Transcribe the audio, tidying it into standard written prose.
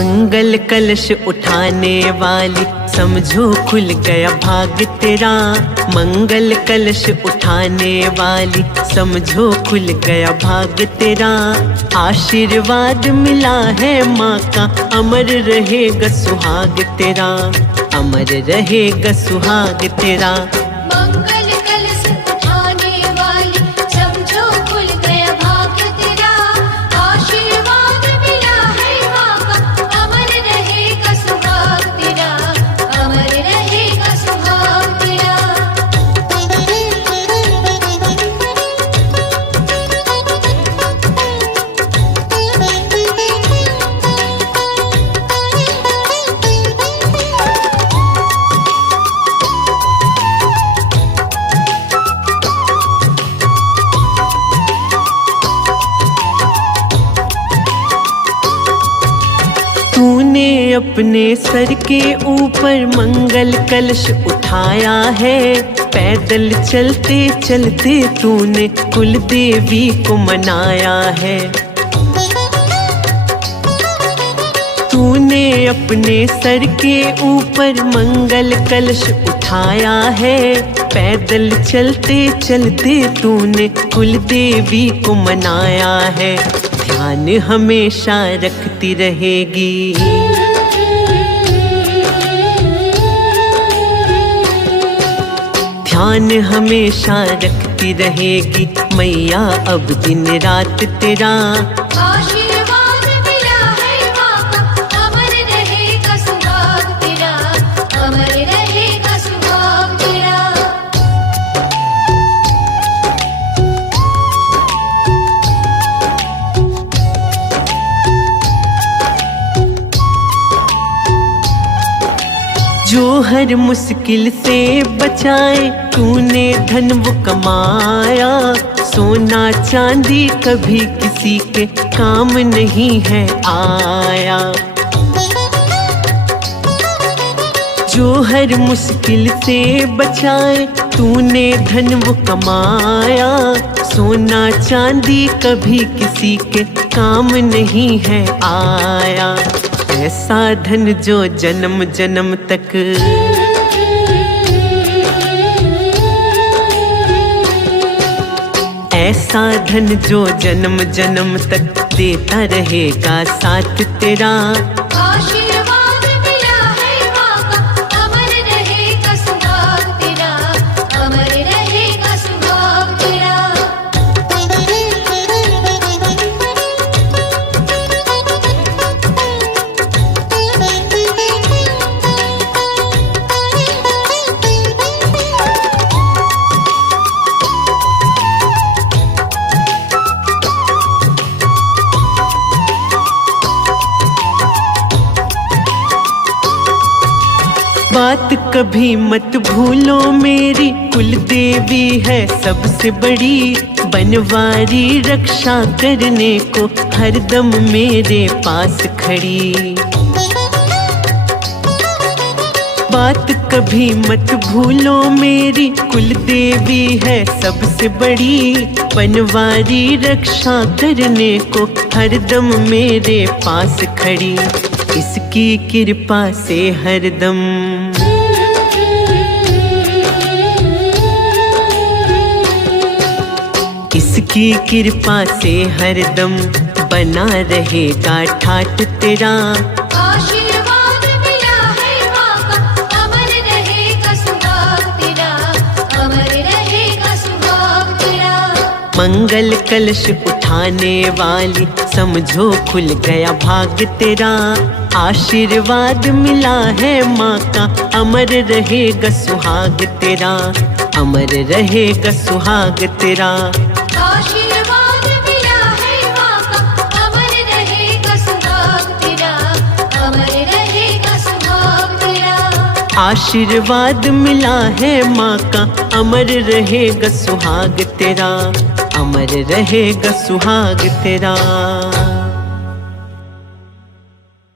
मंगल कलश उठाने वाली समझो खुल गया भाग तेरा। मंगल कलश उठाने वाली समझो खुल गया भाग तेरा। आशीर्वाद मिला है माँ का अमर रहेगा सुहाग तेरा, अमर रहेगा सुहाग तेरा। मंगल कलश उठाने वाली समझो खुल गया भाग तेरा। आशीर्वाद मिला है माँ का अमर रहेगा सुहाग तेरा, अमर रहेगा सुहाग तेरा। तूने अपने सर के ऊपर मंगल कलश उठाया है। पैदल चलते चलते तूने कुल देवी को मनाया है। तूने अपने सर के ऊपर मंगल कलश उठाया है। पैदल चलते चलते तूने कुल देवी को मनाया है। ध्यान हमेशा रखती रहेगी, ध्यान हमेशा रखती रहेगी मैया अब दिन रात तेरा। आशीर्वाद मिला है माँ का अमर रहेगा सुहाग तेरा, अमर रहेगा सुहाग तेरा। जो हर मुश्किल से बचाए तूने धन वो कमाया। सोना चांदी कभी किसी के काम नहीं है आया। जो हर मुश्किल से बचाए तूने धन वो कमाया। सोना चांदी कभी किसी के काम नहीं है आया। ऐसा धन जो जन्म जन्म तक, ऐसा धन जो जन्म जन्म तक देता रहेगा साथ तेरा। आशीर्वाद मिला है माँ का अमर रहेगा सुहाग तेरा, अमर रहेगा सुहाग तेरा। बात कभी मत भूलो मेरी कुल देवी है सबसे बड़ी। बनवारी रक्षा करने को हरदम मेरे पास खड़ी। बात कभी मत भूलो मेरी कुल देवी है सबसे बड़ी। बनवारी रक्षा करने को हरदम मेरे पास खड़ी। इसकी कृपा से हरदम, इसकी कृपा से हरदम बना रहेगा ठाठ तेरा। आशीर्वाद मिला है माँ का अमर रहेगा सुहाग तेरा, अमर रहेगा सुहाग तेरा। मंगल कलश उठाने वाली समझो खुल गया भाग तेरा। आशीर्वाद मिला है माँ का अमर रहेगा सुहाग तेरा, अमर रहेगा सुहाग तेरा। आशीर्वाद मिला है माँ का अमर रहेगा सुहाग तेरा, अमर रहेगा सुहाग तेरा। आशीर्वाद मिला है माँ का अमर रहेगा सुहाग तेरा, अमर रहेगा सुहाग तेरा।